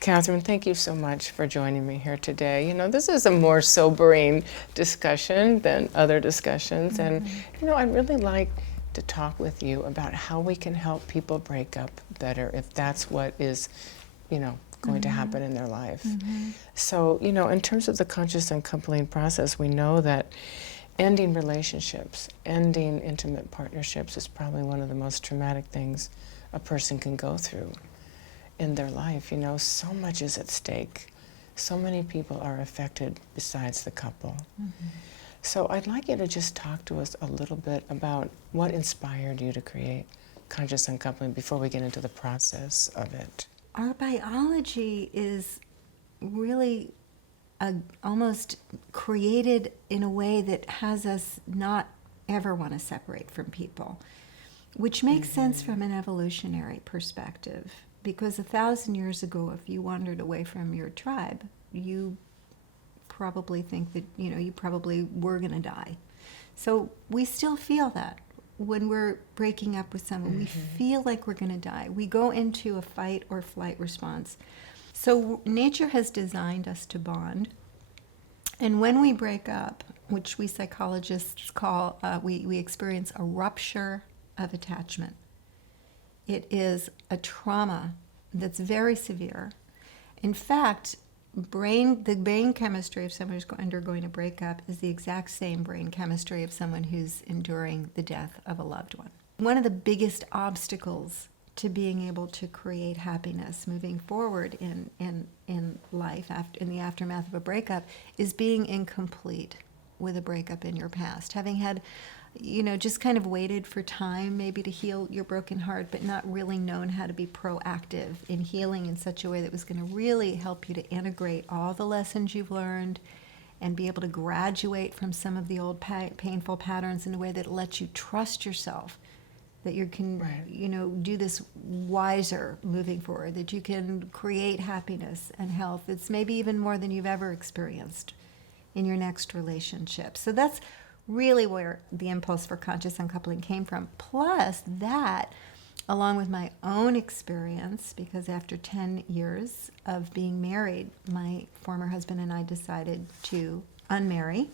Katherine, thank you so much for joining me here today. This is a more sobering discussion than other discussions, and I'd really like to talk with you about how we can help people break up better if that's what is, going to happen in their life. So, in terms of the conscious uncoupling process, we know that ending relationships, ending intimate partnerships is probably one of the most traumatic things a person can go through in their life. So much is at stake. So many people are affected besides the couple. So I'd like you to just talk to us a little bit about what inspired you to create Conscious Uncoupling before we get into the process of it. Our biology is really almost created in a way that has us not ever want to separate from people, which makes sense from an evolutionary perspective. Because 1,000 years ago, if you wandered away from your tribe, you probably think that, you probably were going to die. So we still feel that when we're breaking up with someone. We feel like we're going to die. We go into a fight or flight response. So nature has designed us to bond. And when we break up, which we psychologists call, we experience a rupture of attachment. It is a trauma that's very severe. In fact, the brain chemistry of someone who's undergoing a breakup is the exact same brain chemistry of someone who's enduring the death of a loved one. One of the biggest obstacles to being able to create happiness moving forward in life in the aftermath of a breakup is being incomplete with a breakup in your past. Having had just kind of waited for time maybe to heal your broken heart, but not really known how to be proactive in healing in such a way that was going to really help you to integrate all the lessons you've learned and be able to graduate from some of the old painful patterns in a way that lets you trust yourself, that you can, do this wiser moving forward, that you can create happiness and health. It's maybe even more than you've ever experienced in your next relationship. So that's really where the impulse for Conscious Uncoupling came from. Plus that, along with my own experience, because after 10 years of being married, my former husband and I decided to unmarry,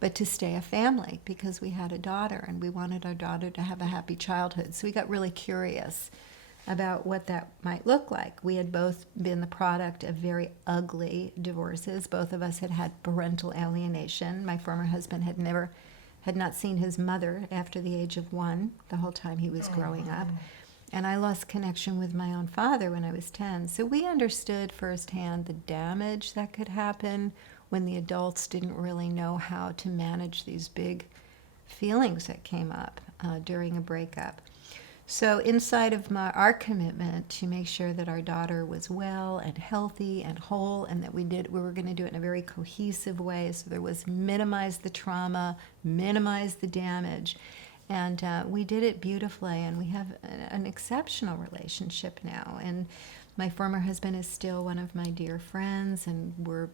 but to stay a family because we had a daughter and we wanted our daughter to have a happy childhood. So we got really curious about what that might look like. We had both been the product of very ugly divorces. Both of us had had parental alienation. My former husband had not seen his mother after the age of 1 the whole time he was growing up. And I lost connection with my own father when I was 10. So we understood firsthand the damage that could happen when the adults didn't really know how to manage these big feelings that came up during a breakup. So inside of our commitment to make sure that our daughter was well and healthy and whole, and that we were going to do it in a very cohesive way, so there was minimize the trauma, minimize the damage, and we did it beautifully, and we have an exceptional relationship now. And my former husband is still one of my dear friends, and we're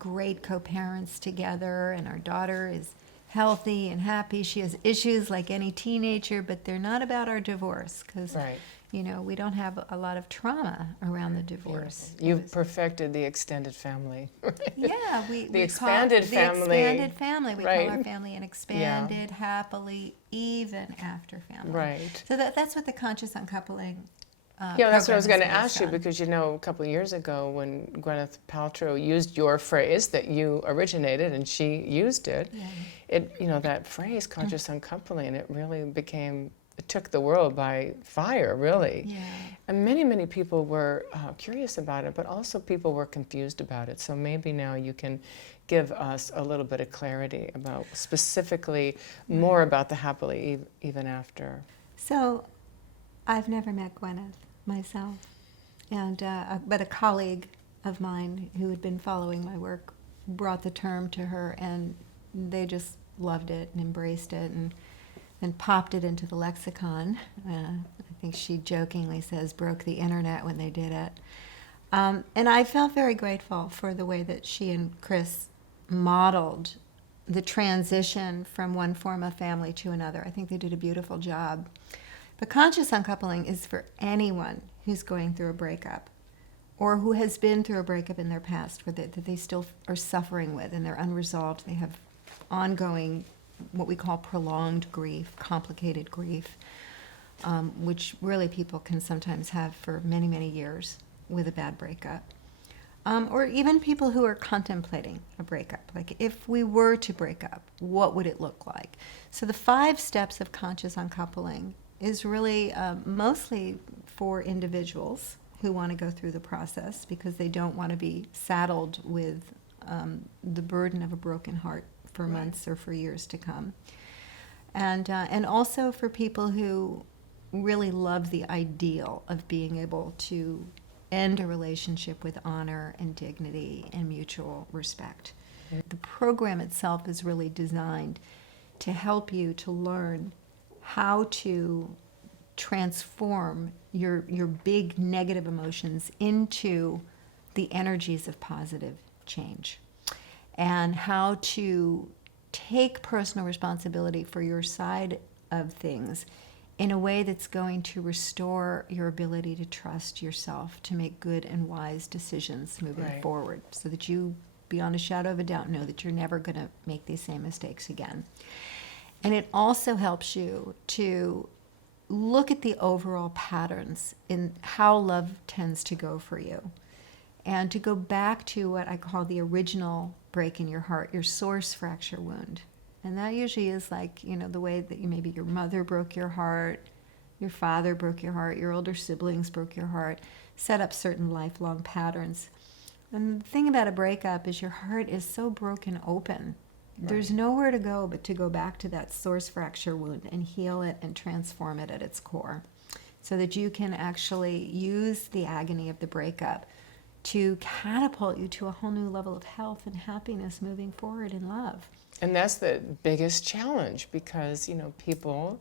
great co-parents together, and our daughter is healthy and happy. She has issues like any teenager, but they're not about our divorce because, we don't have a lot of trauma around the divorce. You've perfected the extended family. Right? Yeah, the expanded family. The expanded family. We call our family an expanded, happily, even after family. Right. So that's what the Conscious Uncoupling that's what I was going to ask you, on. because a couple of years ago when Gwyneth Paltrow used your phrase that you originated and she used it, that phrase, conscious uncoupling, it really it took the world by fire, really. Yeah. And many, many people were curious about it, but also people were confused about it. So maybe now you can give us a little bit of clarity about specifically more about the happily even after. So I've never met Gwyneth myself, and but a colleague of mine who had been following my work brought the term to her, and they just loved it and embraced it and popped it into the lexicon. I think she jokingly says broke the internet when they did it. And I felt very grateful for the way that she and Chris modeled the transition from one form of family to another. I think they did a beautiful job. But conscious uncoupling is for anyone who's going through a breakup, or who has been through a breakup in their past that they still are suffering with, and they're unresolved. They have ongoing, what we call prolonged grief, complicated grief, which really people can sometimes have for many, many years with a bad breakup. Or even people who are contemplating a breakup. Like, if we were to break up, what would it look like? So the 5 steps of conscious uncoupling is really mostly for individuals who want to go through the process because they don't want to be saddled with the burden of a broken heart for months or for years to come. And also for people who really love the ideal of being able to end a relationship with honor and dignity and mutual respect. The program itself is really designed to help you to learn how to transform your big negative emotions into the energies of positive change, and how to take personal responsibility for your side of things in a way that's going to restore your ability to trust yourself to make good and wise decisions moving forward, so that you, beyond a shadow of a doubt, know that you're never going to make these same mistakes again. And it also helps you to look at the overall patterns in how love tends to go for you, and to go back to what I call the original break in your heart, your source fracture wound. And that usually is like, the way that maybe your mother broke your heart, your father broke your heart, your older siblings broke your heart, set up certain lifelong patterns. And the thing about a breakup is your heart is so broken open. There's nowhere to go but to go back to that source fracture wound and heal it and transform it at its core, so that you can actually use the agony of the breakup to catapult you to a whole new level of health and happiness moving forward in love. And that's the biggest challenge, because, people,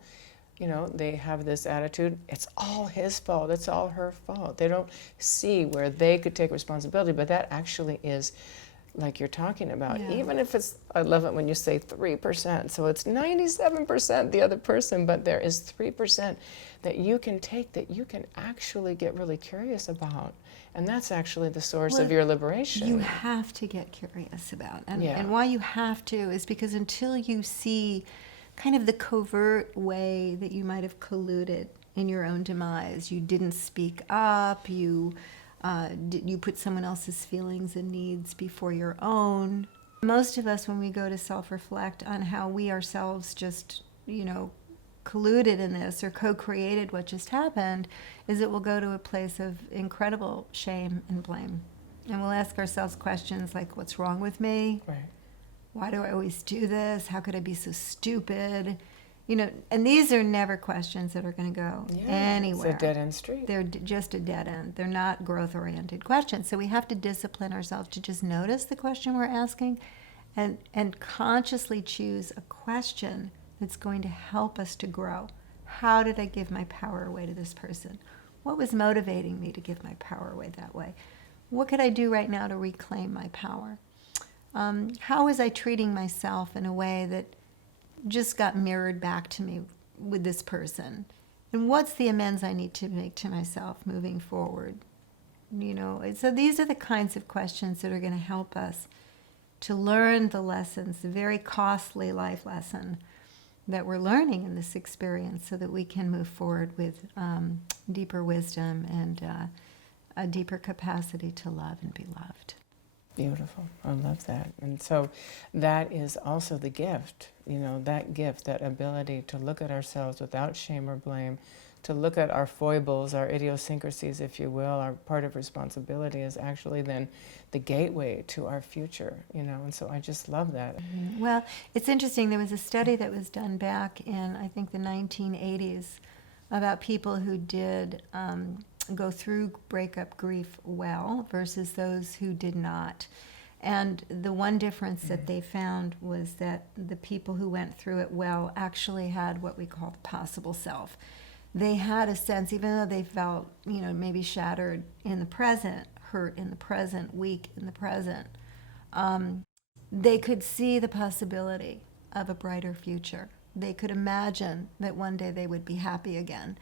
they have this attitude, it's all his fault, it's all her fault. They don't see where they could take responsibility, but that actually is, like you're talking about, even if it's, I love it when you say 3%, so it's 97% the other person, but there is 3% that you can take, that you can actually get really curious about. And that's actually the source of your liberation. You have to get curious about. And why you have to is because until you see kind of the covert way that you might have colluded in your own demise, you didn't speak up, you put someone else's feelings and needs before your own. Most of us, when we go to self-reflect on how we ourselves just, colluded in this or co-created what just happened, is it will go to a place of incredible shame and blame. And we'll ask ourselves questions like, what's wrong with me? Right. Why do I always do this? How could I be so stupid? And these are never questions that are going to go anywhere. It's a dead-end street. They're just a dead end. They're not growth-oriented questions. So we have to discipline ourselves to just notice the question we're asking and consciously choose a question that's going to help us to grow. How did I give my power away to this person? What was motivating me to give my power away that way? What could I do right now to reclaim my power? How was I treating myself in a way that just got mirrored back to me with this person? And what's the amends I need to make to myself moving forward? So these are the kinds of questions that are going to help us to learn the lessons, the very costly life lesson that we're learning in this experience, so that we can move forward with deeper wisdom and a deeper capacity to love and be loved. Beautiful. I love that. And so that is also the gift, that gift, that ability to look at ourselves without shame or blame, to look at our foibles, our idiosyncrasies, if you will. Our part of responsibility is actually then the gateway to our future, and so I just love that. Mm-hmm. Well, it's interesting. There was a study that was done back in, I think, the 1980s about people who did go through breakup grief well versus those who did not. And the one difference that they found was that the people who went through it well actually had what we call the possible self. They had a sense, even though they felt, maybe shattered in the present, hurt in the present, weak in the present, they could see the possibility of a brighter future. They could imagine that one day they would be happy again.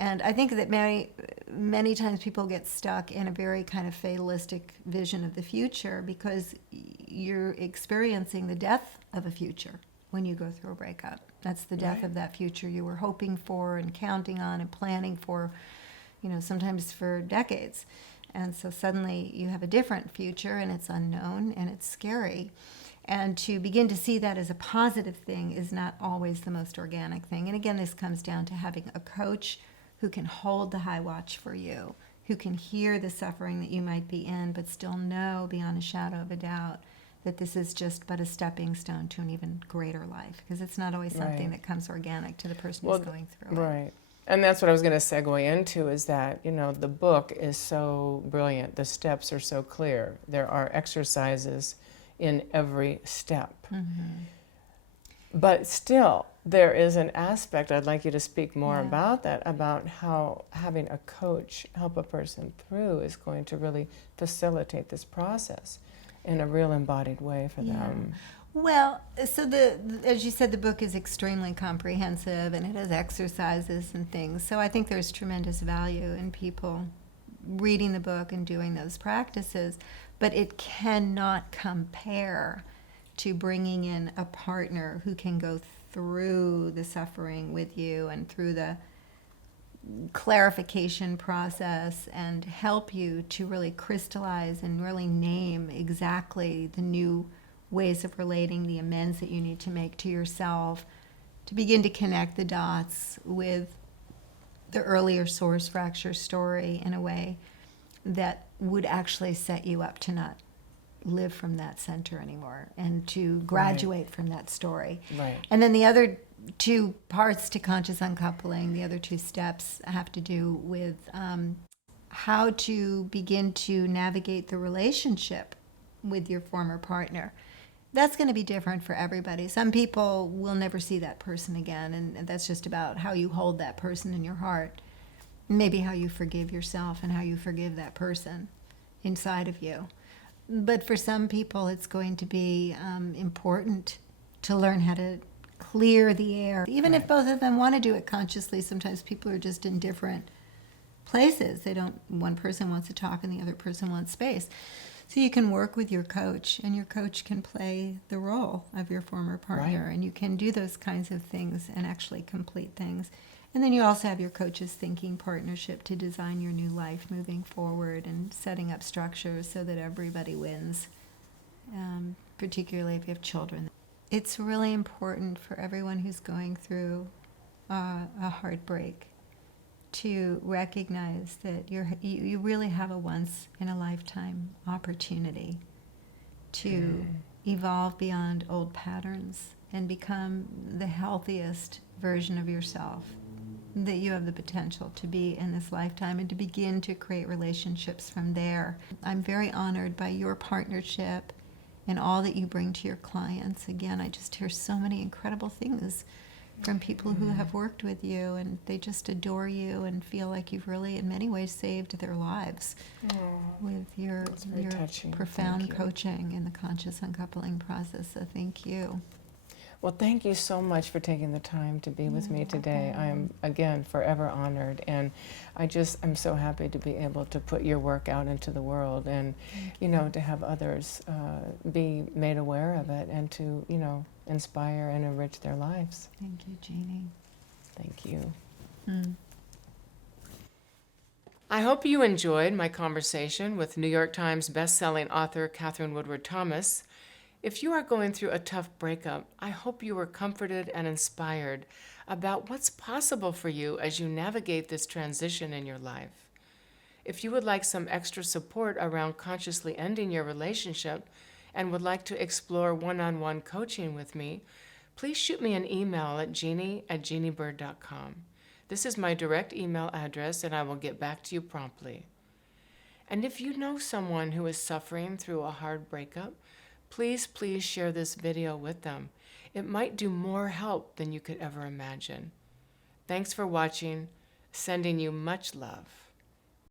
And I think that many times people get stuck in a very kind of fatalistic vision of the future because you're experiencing the death of a future when you go through a breakup. That's the death of that future you were hoping for and counting on and planning for, sometimes for decades. And so suddenly you have a different future and it's unknown and it's scary. And to begin to see that as a positive thing is not always the most organic thing. And again, this comes down to having a coach who can hold the high watch for you, who can hear the suffering that you might be in, but still know beyond a shadow of a doubt that this is just but a stepping stone to an even greater life, because it's not always something that comes organic to the person who's going through it. Right. And that's what I was going to segue into, is that, the book is so brilliant. The steps are so clear. There are exercises in every step. But still, there is an aspect, I'd like you to speak more about that, about how having a coach help a person through is going to really facilitate this process in a real embodied way for them. Well, so as you said, the book is extremely comprehensive and it has exercises and things. So I think there's tremendous value in people reading the book and doing those practices, but it cannot compare to bringing in a partner who can go through the suffering with you and through the clarification process and help you to really crystallize and really name exactly the new ways of relating, the amends that you need to make to yourself, to begin to connect the dots with the earlier source fracture story in a way that would actually set you up to not live from that center anymore and to graduate from that story. And then the other two parts to conscious uncoupling, the other two steps have to do with how to begin to navigate the relationship with your former partner. That's going to be different for everybody. Some people will never see that person again, and that's just about how you hold that person in your heart. Maybe how you forgive yourself and how you forgive that person inside of you. But for some people, it's going to be important to learn how to clear the air. Even if both of them want to do it consciously, sometimes people are just in different places. One person wants to talk and the other person wants space. So you can work with your coach, and your coach can play the role of your former partner, and you can do those kinds of things and actually complete things. And then you also have your coach's thinking partnership to design your new life moving forward and setting up structures so that everybody wins, particularly if you have children. It's really important for everyone who's going through a heartbreak to recognize that you really have a once-in-a-lifetime opportunity to evolve beyond old patterns and become the healthiest version of yourself that you have the potential to be in this lifetime, and to begin to create relationships from there. I'm very honored by your partnership and all that you bring to your clients. Again, I just hear so many incredible things from people who have worked with you, and they just adore you and feel like you've really, in many ways, saved their lives with your profound coaching in the conscious uncoupling process. So thank you. Well, thank you so much for taking the time to be with me today. I am, again, forever honored, and I'm so happy to be able to put your work out into the world, and, to have others be made aware of it, and to, inspire and enrich their lives. Thank you, Jeanne. Thank you. I hope you enjoyed my conversation with New York Times bestselling author Katherine Woodward Thomas. If you are going through a tough breakup, I hope you were comforted and inspired about what's possible for you as you navigate this transition in your life. If you would like some extra support around consciously ending your relationship and would like to explore one-on-one coaching with me, please shoot me an email at jeannie@jeannebyrd.com. This is my direct email address, and I will get back to you promptly. And if you know someone who is suffering through a hard breakup, please share this video with them. It might do more help than you could ever imagine. Thanks for watching. Sending you much love.